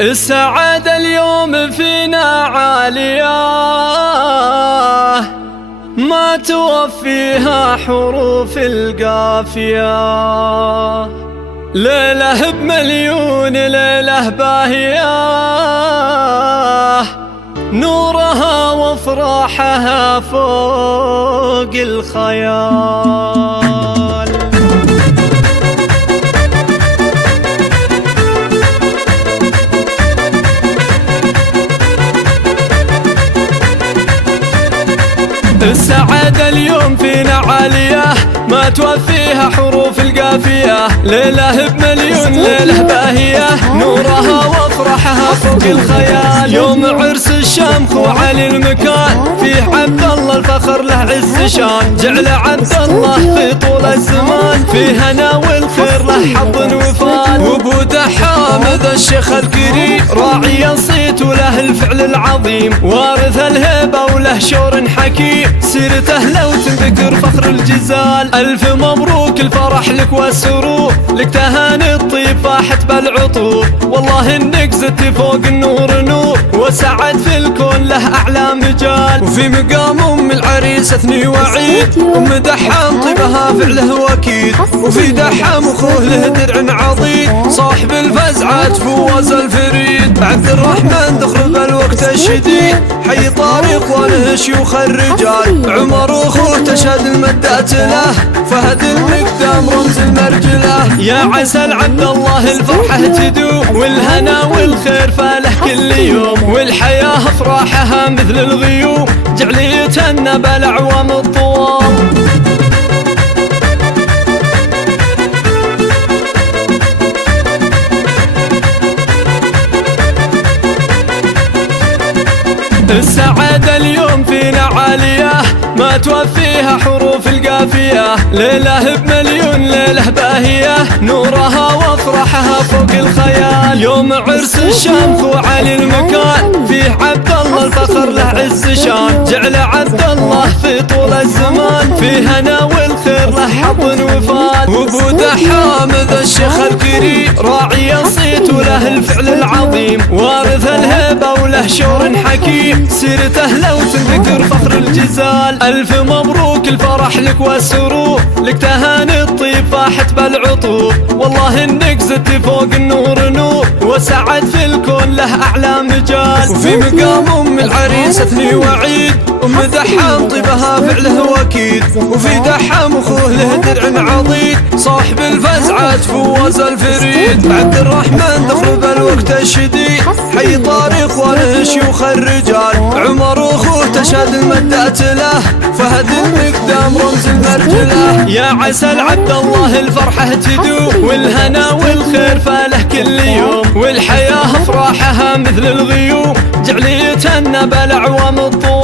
السعادة اليوم فينا عالية ما توفيها حروف القافية. ليلة بمليون ليلة باهية نورها وافراحها فوق الخيال. السعادة اليوم فينا عالية ما توفيها حروف القافية. ليلة بمليون ليلة باهية نورها وافراحها فوق الخيال. يوم عرس الشمخ وعلي المكان فيه عبد الله الفخر له عز شان. جعل عبد الله في طول الزمان فيه هنا والخير له حظ وفال. وابو دحام ذا الشيخ الكريم راعي الصيت وله الفعل العظيم. وارث الهيبة وله شور حكيم سيرته لو تنذكر فخر الجزال. ألف مبروك الفرح لك والسرور لك تهاني الطيب فاحت بالعطور. والله انك زدت فوق النور نور وسعد في الكون له اعلى مجال. وفي مقام ام العريس اثني وعيد ام دحام طيبها فعله واكيد. وفي دحام اخوه له درع عظيم صاحب الفزعات فوز الفريد. عبد الرحمن دخل بالوقت الشديد حي طارق وله شيوخ الرجال. عمر اخوه تشهد المدات له فهد المقدام رمز المرجله. يا عسل عبد الله الفرحه تدوم والهنا والخير فاله كل يوم. والحياه افراحها مثل الغيوم جعل يتهنى بالاعوام الطوال. السعادة اليوم فينا عالية ما توفيها حروف القافية. ليلة بمليون ليلة باهية نورها وافراحها فوق الخيال. يوم عرس الشمخ وعلي المكان فيه عبد الله الفخر له عز شان. جعل عبد الله في طول الزمان فيه هنا والخير له حظ وفال. وابو دحام ذا الشيخ الكريم راعي الصيت وله الفعل العظيم. وارث الهيبة وله شور حكيم سيرته لو تنذكر فخر الجزال. ألف مبروك الفرح لك والسرور لك تهاني الطيب فاحت بالعطور. والله انك زدت فوق النور نور وسعد في الكون له اعلى مجال. وفي مقام ام العريس اثني وعيد ام دحام طيبها فعله واكيد. وفي دحام اخوه له درع عظيم صاحب الفزعات فوز الفريد. عبد الرحمن دخل بالوقت الشديد حي طارق وله شيوخ الرجال. عمر اخوه تشهد المدات له فهد المقدام رمز المرجله. يا عسل عبد الله الفرحه تدوم والهنا والخير فاله كل يوم. والحياه افراحها مثل الغيوم جعل يتهنى بالاعوام الطول.